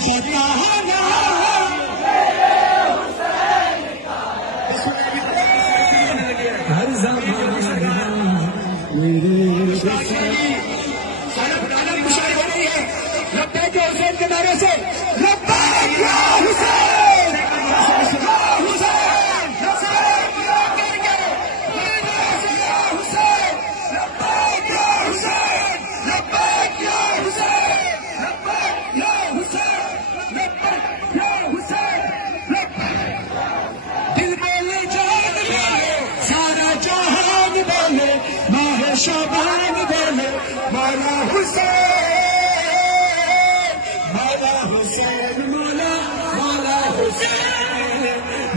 बताना हर जमाना मुशाहिद हो रही है लब्बैक या हुसैन के नारे से लब्बैक या हुसैन या हुसैन लब्बैक या हुसैन लब्बैक या हुसैन लब्बैक या हुसैन लब्बैक या हुसैन लब्बैक या हुसैन दिल बोले जान बोले सारा जहान बोले माहे शाबान बोले मौला हुसैन मौला हुसैन मौला मौला हुसैन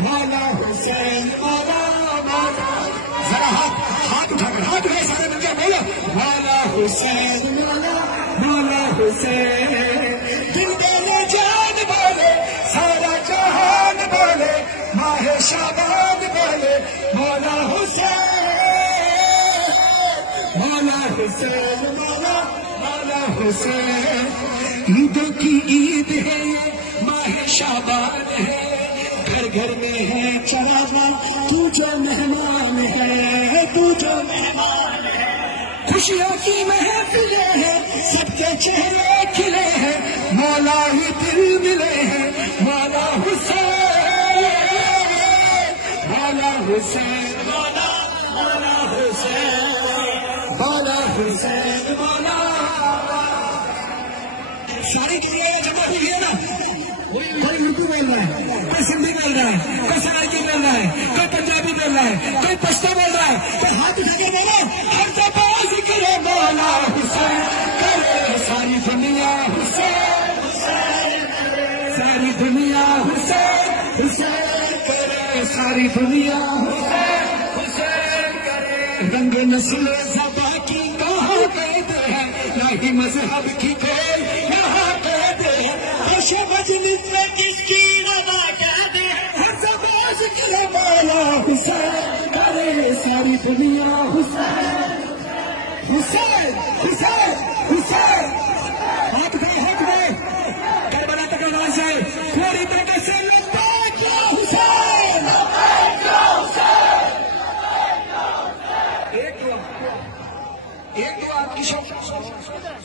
मौला हुसैन मौला मौला जरा हाथ उठाकर हाथ उठाए सारे बच्चे बोलो मौला हुसैन मौला मौला हुसैन दिल बोले जान बोले सारा जहान बोले माहे शाबान बोले मौला हुसैन मौला हुसैन मौला मौला हुसैन ईदों की ईद है माह शाबान है घर घर में है चरागा तू जो मेहमान है तू जो मेहमान है खुशियों की महफिलें हैं सबके चेहरे खिले हैं मौला ही दिल मिले हैं मौला हुसैन मौला हुसैन मौला मौला हुसैन मौला हुसैन मौला सारी दुनिया जमा हुई है ना कोई उर्दू बोल रहा है कोई सिंधी बोल रहा है कोई सराइकी बोल रहा है कोई पंजाबी बोल रहा है कोई पश्तो बोल रहा है कोई हाथ उठा के बोलो हर दफा जिक्र मौला हुसैन करे सारी दुनिया हुसैन हुसैन सारी दुनिया हुसैन हुसैन करे सारी दुनिया हुसैन हुसैन करे रंग नस्ल ज़बा की कहाँ कैद है ना ही मजहब की कोई यहाँ कैद है मजलिस में किसकी रवा कैद है हर ज़बा ज़िक्र मौला हुसैन करे सारी दुनिया हुसैन हुसैन हुसैन हुसैन हाथ उठाए करबला तक आवाज आए पूरी तरह से लब्बैक या हुसैन लब्बैक या हुसैन एक दुआ आपकी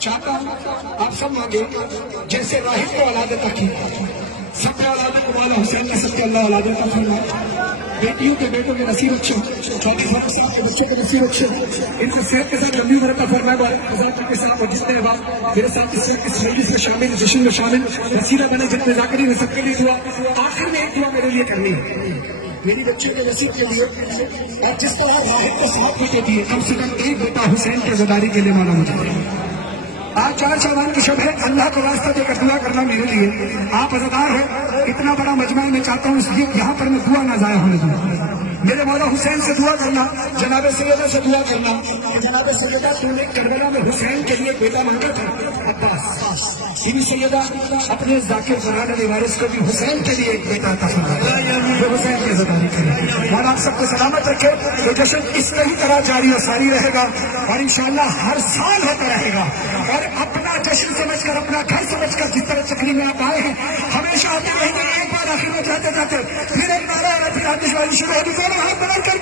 चाहता हूँ आप सब मांगे जैसे राहिब को औलाद अता की सबके औलाद को मौला हुसैन ने सबके अल्लाह औलाद अता फरमाए बेटियों के बेटों के नसीब अच्छे 24 साल के बच्चों के नसीब अच्छे इनको सेहत के साथ लंबी उम्र अता फरमाए के साथ और जितने बाद मेरे साथ इस मजलिस में शामिल जश्न में शामिल वसीला बने जितने जाकरी में सबके लिए दुआ आखिर में एक दुआ मेरे लिए करनी है मेरी बच्ची के नसीब के लिए और जिस तरह राहिब को 7 बेटे दिए कम से कम एक बेटा हुसैन के ज़दारी के लिए मौला मुझे आज 4 शाबान की शब है अल्लाह को वास्ता देकर दुआ करना मेरे लिए आप अज़ादार हो इतना बड़ा मजमा मैं चाहता हूँ इसलिए यहाँ पर मैं दुआ ना ज़ाया होने दूँ मेरे मौला हुसैन से दुआ करना जनाब सैयदा से दुआ करना जनाब सैयदा तूने करबला में हुसैन के लिए बेटा मांगा था अब्बास बीवी सैयदा अपने जाकिर फरहान अली वारिस को भी हुसैन के लिए एक बेटा अता फरमाया जो हुसैन की ज़दारी करे और आप सबको सलामत रखे ये जश्न इस ही तरह जारी और सारी रहेगा और इंशाअल्लाह हर साल होता रहेगा और अपना जश्न समझकर अपना घर समझकर जिस तरह चक्री में आप आए हैं हमेशा आते रहेंगे एक बार आखिर में जाते जाते फिर एक नारा और फिर आतिशबाजी शुरू होगी दोनों हाथ बना कर